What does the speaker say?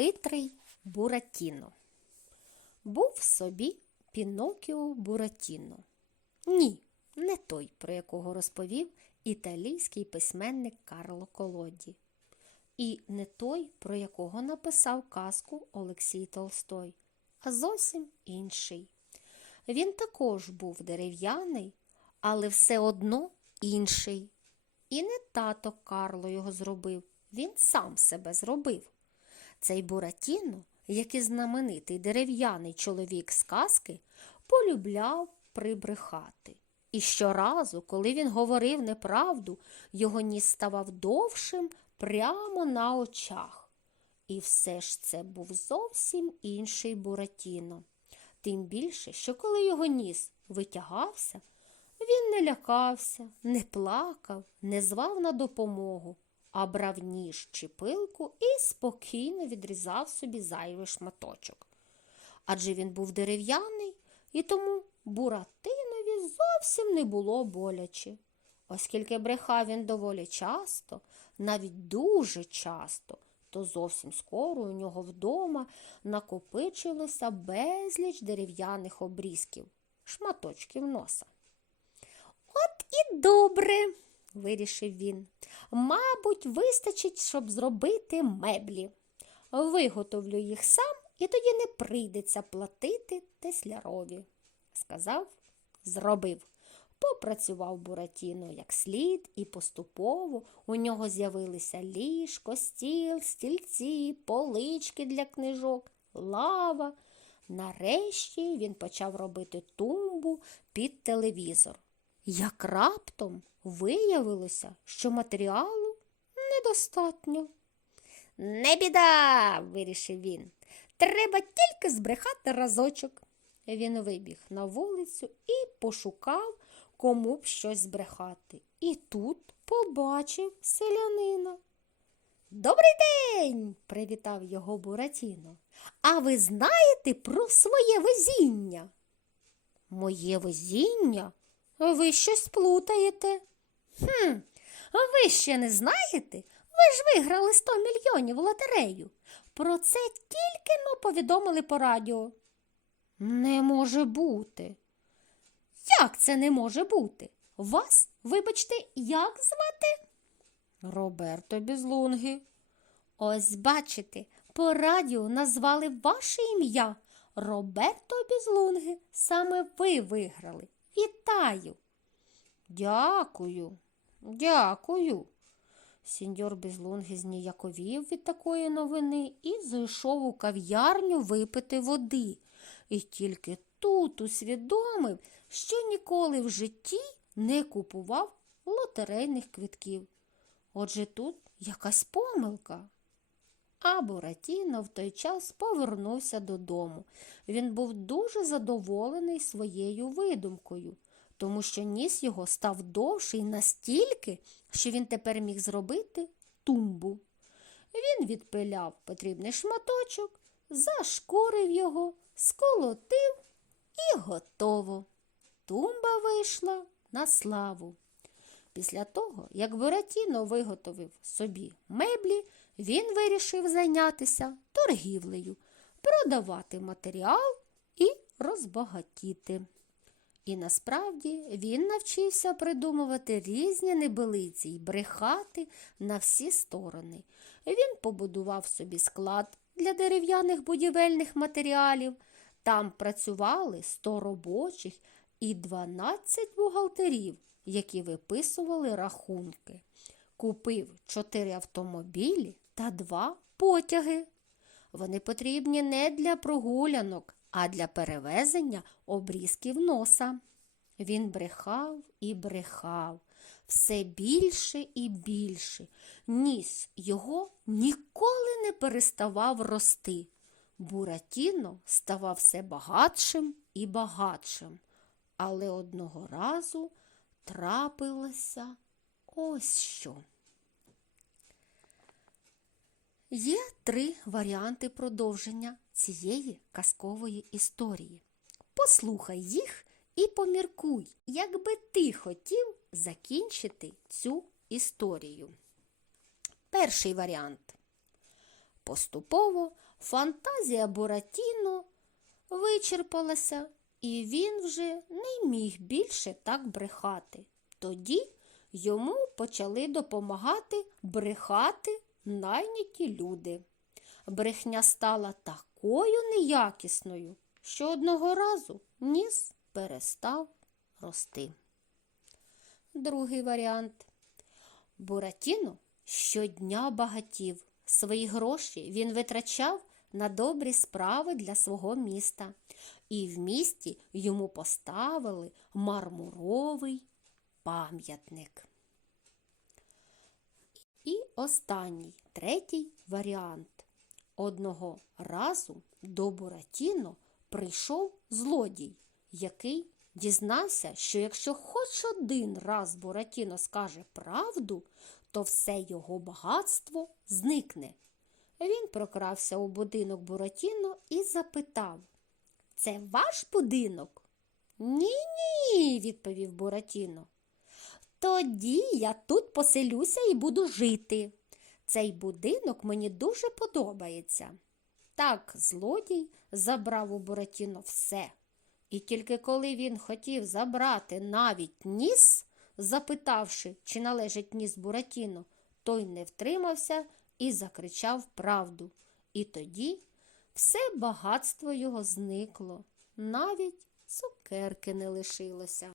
Хитрий Буратіно. Був собі Пінокіо Буратіно. Ні, не той, про якого розповів італійський письменник Карло Колоді. І не той, про якого написав казку Олексій Толстой, а зовсім інший. Він також був дерев'яний, але все одно інший. І не тато Карло його зробив, він сам себе зробив. Цей Буратіно, як і знаменитий дерев'яний чоловік з казки, полюбляв прибрехати. І щоразу, коли він говорив неправду, його ніс ставав довшим прямо на очах. І все ж це був зовсім інший Буратіно. Тим більше, що коли його ніс витягався, він не лякався, не плакав, не звав на допомогу, а брав ніж чи пилку і спокійно відрізав собі зайвий шматочок. Адже він був дерев'яний, і тому Буратинові зовсім не було боляче. Оскільки брехав він доволі часто, навіть дуже часто, то зовсім скоро у нього вдома накопичилося безліч дерев'яних обрізків, шматочків носа. От і добре, вирішив він. Мабуть, вистачить, щоб зробити меблі. Виготовлю їх сам, і тоді не прийдеться платити теслярові. Сказав, зробив. Попрацював Буратіно як слід, і поступово у нього з'явилися ліжко, стіл, стільці, полички для книжок, лава. Нарешті він почав робити тумбу під телевізор. Як раптом виявилося, що матеріалу недостатньо. Не біда, вирішив він. Треба тільки збрехати разочок. Він вибіг на вулицю і пошукав, кому б щось збрехати. І тут побачив селянина. Добрий день, привітав його Буратіно. А ви знаєте про своє везіння? Моє везіння? Ви щось плутаєте. Хм, ви ще не знаєте? Ви ж виграли 100 мільйонів в лотерею. Про це тільки но повідомили по радіо. Не може бути. Як це не може бути? Вас, вибачте, як звати? Роберто Бізлунги. Ось бачите, по радіо назвали ваше ім'я. Роберто Бізлунги. Саме ви виграли. Вітаю. Дякую, дякую. Сіньор Бізлунги зніяковів від такої новини і зайшов у кав'ярню випити води. І тільки тут усвідомив, що ніколи в житті не купував лотерейних квитків. Отже тут якась помилка. А Буратіно в той час повернувся додому. Він був дуже задоволений своєю видумкою, тому що ніс його став довший настільки, що він тепер міг зробити тумбу. Він відпиляв потрібний шматочок, зашкурив його, сколотив і готово. Тумба вийшла на славу. Після того, як Буратіно виготовив собі меблі, він вирішив зайнятися торгівлею, продавати матеріал і розбагатіти. І насправді він навчився придумувати різні небелиці й брехати на всі сторони. Він побудував собі склад для дерев'яних будівельних матеріалів. Там працювали 100 робочих і 12 бухгалтерів, які виписували рахунки. Купив 4 автомобілі та 2 потяги. Вони потрібні не для прогулянок, а для перевезення обрізків носа. Він брехав і брехав все більше і більше. Ніс його ніколи не переставав рости. Буратіно ставав все багатшим і багатшим. Але одного разу трапилося ось що. Є три варіанти продовження цієї казкової історії. Послухай їх і поміркуй, якби ти хотів закінчити цю історію. Перший варіант. Поступово фантазія Буратіно вичерпалася, і він вже не міг більше так брехати. Тоді йому почали допомагати брехати найняті люди. Брехня стала такою неякісною, що одного разу ніс перестав рости. Другий варіант. Буратіно щодня багатів. Свої гроші він витрачав на добрі справи для свого міста. І в місті йому поставили мармуровий пам'ятник. І останній, третій варіант. Одного разу до Буратіно прийшов злодій, який дізнався, що якщо хоч один раз Буратіно скаже правду, то все його багатство зникне. Він прокрався у будинок Буратіно і запитав Це ваш будинок? Ні, ні, відповів Буратіно. Тоді я тут поселюся і буду жити. Цей будинок мені дуже подобається. Так злодій забрав у Буратіно все. І тільки коли він хотів забрати навіть ніс, запитавши, чи належить ніс Буратіно, той не втримався і закричав правду. І тоді все багатство його зникло, навіть цукерки не лишилося.